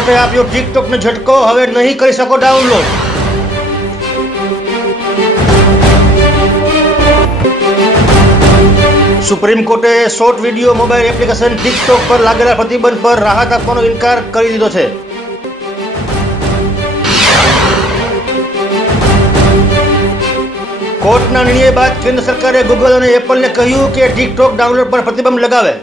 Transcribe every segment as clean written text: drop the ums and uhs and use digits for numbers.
કોર્ટે આપ્યો ટિકટોકનો ઝટકો, હવે નહીં કરી શકો ડાઉનલોડ। સુપ્રીમ કોર્ટે short video mobile application TikTok પર લાગેલા પ્રતિબંધ પર રાહત આપવાનો ઇનકાર કરી દીધો છે। કોર્ટના નિર્ણય બાદ કેન્દ્ર સરકારે ગૂગલ અને એપલને કહ્યું કે ટિકટોક ડાઉનલોડ પર પ્રતિબંધ લગાવે।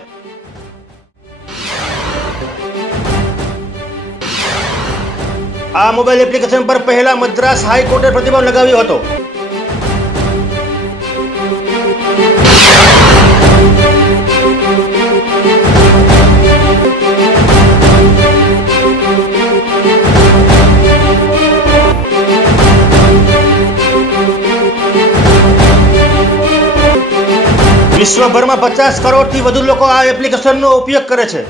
આ મોબાઈલ એપ્લિકેશન પર પહેલા મદ્રાસ હાઈકોર્ટે પ્રતિબંધ લગાવ્યો હતો। વિશ્વભરમાં 50 કરોડથી વધુ લોકો આ એપ્લિકેશનનો ઉપયોગ કરે છે।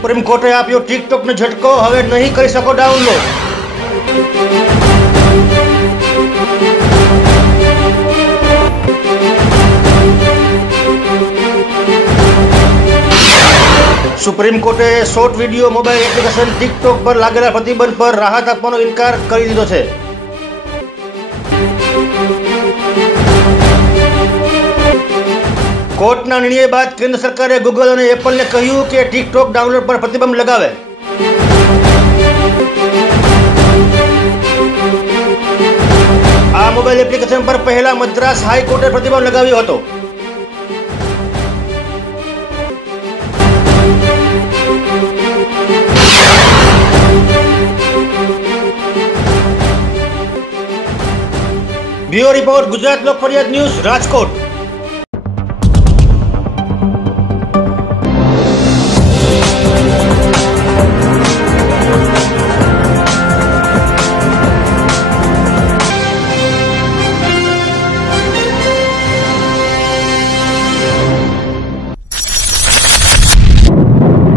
સુપ્રીમ કોર્ટે આપ્યો ટિકટોકનો ઝટકો, હવે નહીં કરી શકો ડાઉનલોડ। સુપ્રીમ કોર્ટે short video mobile application TikTok પર લાગેલા પ્રતિબંધ પર રાહત આપવાનો ઇનકાર કરી દીધો છે। કોર્ટના નિર્ણય બાદ કેન્દ્ર સરકારે ગૂગલ અને એપલને કહ્યું કે ટિકટોક ડાઉનલોડ પર પ્રતિબંધ લગાવે। આ મોબાઈલ એપ્લિકેશન પર પહેલા મદ્રાસ હાઈકોર્ટે પ્રતિબંધ લગાવ્યો હતો। બ્યુરો રિપોર્ટ, ગુજરાત લોક ફરિયાદ ન્યૂઝ, રાજકોટ।